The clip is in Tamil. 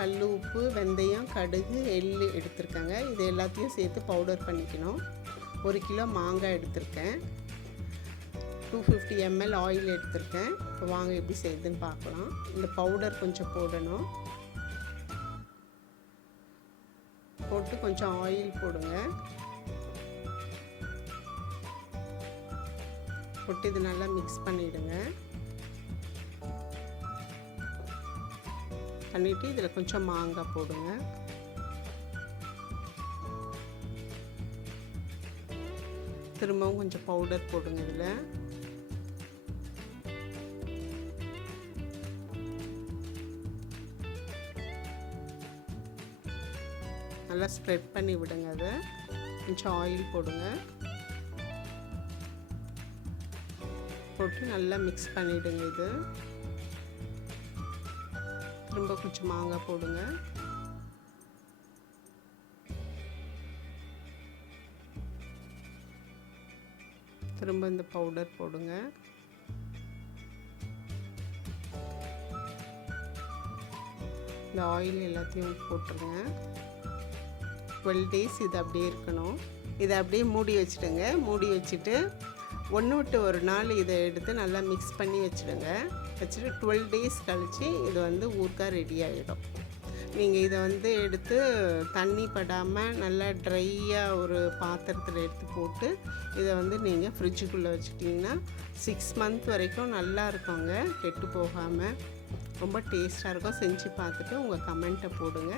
கல் உப்பு, வெந்தயம், கடுகு, எள்ளு எடுத்திருக்கேங்க. இது எல்லாத்தையும் சேர்த்து பவுடர் பண்ணிக்கணும். 1 கிலோ மாங்காய் எடுத்திருக்கேன். 250 ml ஆயில் எடுத்திருக்கேன். இப்போ வாங்க எப்படி செய்யுதுன்னு பார்க்கலாம். இந்த பவுடர் கொஞ்சம் போடணும். போட்டு கொஞ்சம் ஆயில் போடுங்க. போட்டு இது நல்லா மிக்ஸ் பண்ணிவிடுங்க. பண்ணிவிட்டு இதில் கொஞ்சம் மாங்காய் போடுங்க. திரும்பவும் கொஞ்சம் பவுடர் போடுங்க. இதில் நல்லா ஸ்ப்ரெட் பண்ணி விடுங்க. அதை கொஞ்சம் ஆயில் போடுங்க. போட்டு நல்லா மிக்ஸ் பண்ணிவிடுங்க. இது திரும்ப கொஞ்சம் மாங்காய் போடுங்க. திரும்ப இந்த பவுடர் போடுங்க. இந்த ஆயில் எல்லாத்தையும் போட்டுருங்க. 12 days இது அப்படியே இருக்கணும். இதை அப்படியே மூடி வச்சுடுங்க. மூடி வச்சுட்டு 1 விட்டு 1 நாள் இதை எடுத்து நல்லா மிக்ஸ் பண்ணி வச்சுடுங்க. வச்சுட்டு 12 days கழித்து இது வந்து ஊறுகாய் ரெடி ஆகிடும். நீங்கள் இதை வந்து எடுத்து தண்ணி படாமல் நல்லா ட்ரையாக ஒரு பாத்திரத்தில் எடுத்து போட்டு இதை வந்து நீங்கள் ஃப்ரிட்ஜுக்குள்ளே வச்சுட்டிங்கன்னா 6 month வரைக்கும் நல்லா இருக்குங்க, கெட்டு போகாமல். ரொம்ப டேஸ்ட்டாக இருக்கும். செஞ்சு பார்த்துட்டு உங்கள் கமெண்ட்டை போடுங்க.